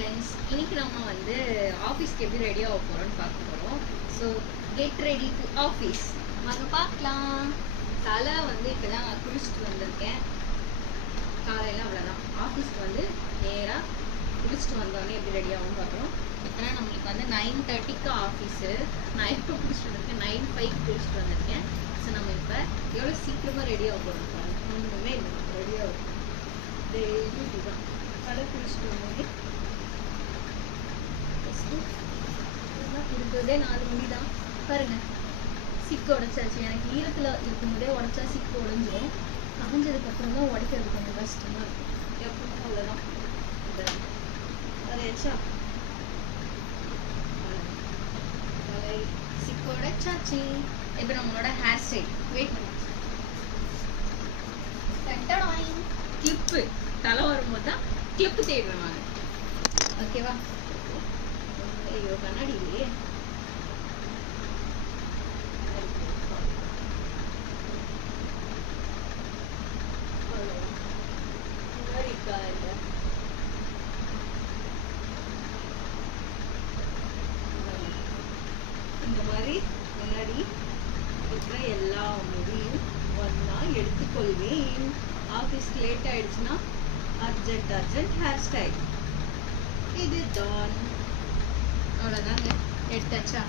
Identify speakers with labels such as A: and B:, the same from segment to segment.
A: Friends இன்னைக்கு நம்ம வந்து ஆஃபீஸ்க்கு எப்படி ரெடி ஆக போகிறோம்னு பார்க்க போகிறோம் so get ready to office வாங்க பார்க்கலாம். தலை வந்து இப்போ தான் குளிச்சுட்டு வந்திருக்கேன். காலையில் அவ்வளோதான் ஆஃபீஸ்க்கு வந்து நேராக குளிச்சுட்டு வந்தோடனே எப்படி ரெடி ஆகும்னு பார்க்குறோம். ஏன்னா நம்மளுக்கு வந்து நைன் தேர்ட்டிக்கு ஆஃபீஸு நான் எப்போ குளிச்சுட்டு வந்திருக்கேன்? நைன் ஃபைவ் குளிச்சுட்டு வந்திருக்கேன். ஸோ நம்ம இப்போ எவ்வளோ சீக்கிரமாக ரெடி ஆக போகிறோம் பாருங்க. ஒன்றுமே இல்லை. ரெடி ஆகும் டெய்லி இதுதான் தலை குளிச்சுட்டு வந்தோடனே இருக்கிறதே நாலு மணி தான் பாருங்க. சிக்கு உடைச்சாச்சு. எனக்கு ஈரத்தில் இருக்கும்போதே உடைச்சா சிக்கு உடைஞ்சிரும். காஞ்சதுக்கு அப்புறம் தான் உடைக்கிறது கொஞ்சம் கஷ்டமா இருக்கும். எப்பவும் அவ்வளோதான் வரையாச்சா சிக்கு உடைச்சாச்சு. இப்போ நம்மளோட ஹேர் ஸ்டைல் வெயிட் பண்ணி. கிளிப்பு தலை வரும்போது தான் கிளிப்பு தேடுவேன் ஓகேவா ஐயோ கண்ணாடி இல்லையே இந்த மாதிரி முன்னாடி இருக்கிற எல்லா முடியும் ஒன்றா எடுத்துக்கொள்வேன். ஆஃபீஸ் லேட் ஆயிடுச்சுன்னா அர்ஜென்ட் அர்ஜென்ட் ஹேர் ஸ்டைல் இது தான் அவ்வளோதாங்க எடுத்தாச்சா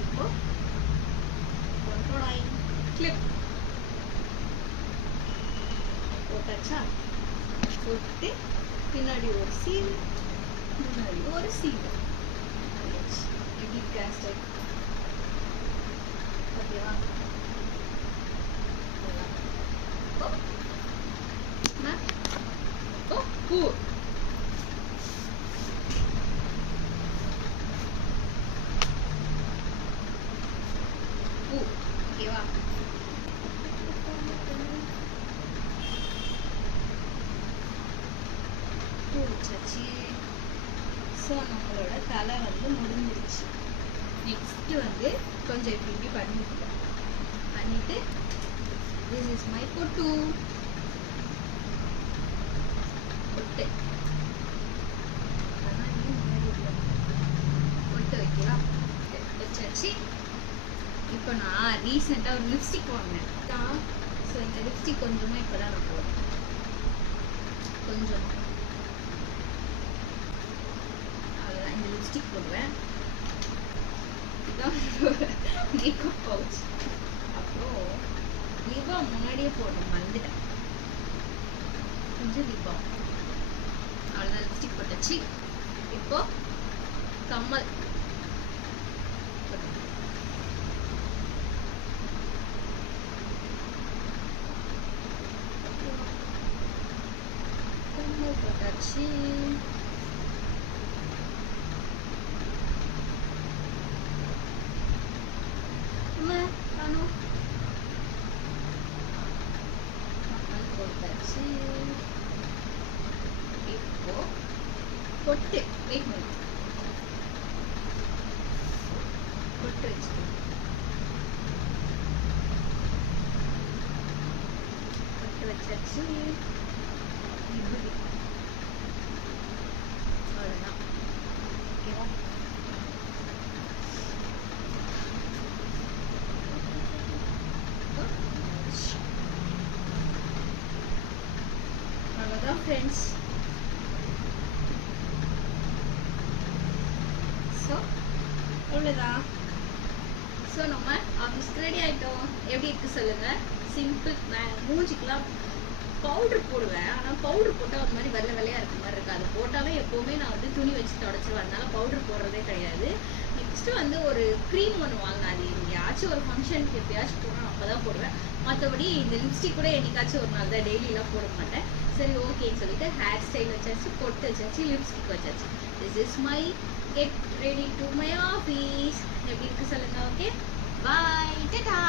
A: இப்போ கிளிப் போட்டாச்சா போட்டு பின்னாடி ஒரு சீவு முன்னாடி ஒரு சீவு எப்படி ஹேர் ஸ்டைல் ஓகேவா பூ வச்சாச்சு. ஸோ நம்மளோட தலை வந்து முடிஞ்சிருச்சு. நெக்ஸ்ட் வந்து கொஞ்சம் இப்படி இப்படி பண்ணிட்டு பண்ணிட்டு திஸ் இஸ் மை பொட்டு. பொட்டு பொட்டு வைக்கலாம் வச்சாச்சு. இப்போ நான் ரீசெண்டாக ஒரு லிப்ஸ்டிக் வாங்கினேன். தான் ஸோ இந்த லிப்ஸ்டிக் கொஞ்சமாக இப்போ தான் நான் போடுறேன். கொஞ்சம் அவ்வளோதான் இந்த லிப்ஸ்டிக் போடுவேன் இதுதான் மேக்கப் பவுச் அப்புறம் லிபா முன்னாடியே போடணும் மறந்துட்டேன். கொஞ்சம் லிபா அவ்வளோதான் லிப்ஸ்டிக் போட்டாச்சு. இப்போ கம்மல். கம்மல் போட்டாச்சு அம்மா காணோம் கம்மல் போட்டாச்சு இப்போ பொட்டு வெயிட் பண்ணு பொட்டு வச்சுக்கோ பொட்டு வச்சாச்சு விபூதி அவ்வளோதான் ஓகேவா அவ்வளோதான் ஃப்ரெண்ட்ஸ் ஸோ அவ்வளோதான் ஸோ நம்ம um, ஆஃபீஸ்க்கு ரெடி ஆகிட்டோம் எப்படி இருக்கு சொல்லுங்க. சிம்பிள் நான் மூஞ்சிக்கெலாம் பவுடர் போடுவேன். ஆனால் பவுடர் போட்டால் ஒரு மாதிரி வெள்ளை வெள்ளையாக இருக்க மாதிரி இருக்குது. அது போட்டாலே எப்போவுமே நான் வந்து துணி வச்சு தொடச்சிருவேன். அதனால பவுடர் போடுறதே கிடையாது. நெக்ஸ்ட்டு வந்து ஒரு க்ரீம் ஒன்று வாங்கினேன் அது ஏதாச்சும் ஒரு ஃபங்க்ஷனுக்கு எப்பயாச்சும் போனால் அப்போ தான் போடுவேன். மற்றபடி இந்த லிப்ஸ்டிக் கூட என்னைக்காச்சும் ஒரு நாள் தான் டெய்லிலாம் போட மாட்டேன். சரி ஓகேன்னு சொல்லிட்டு ஹேர் ஸ்டைல் வச்சாச்சு பொட்டு வச்சாச்சு லிப்ஸ்டிக் வச்சாச்சு. This is my get ready to my office எப்படி இருக்கு சொல்லுங்க ஓகே பாய் டட்டா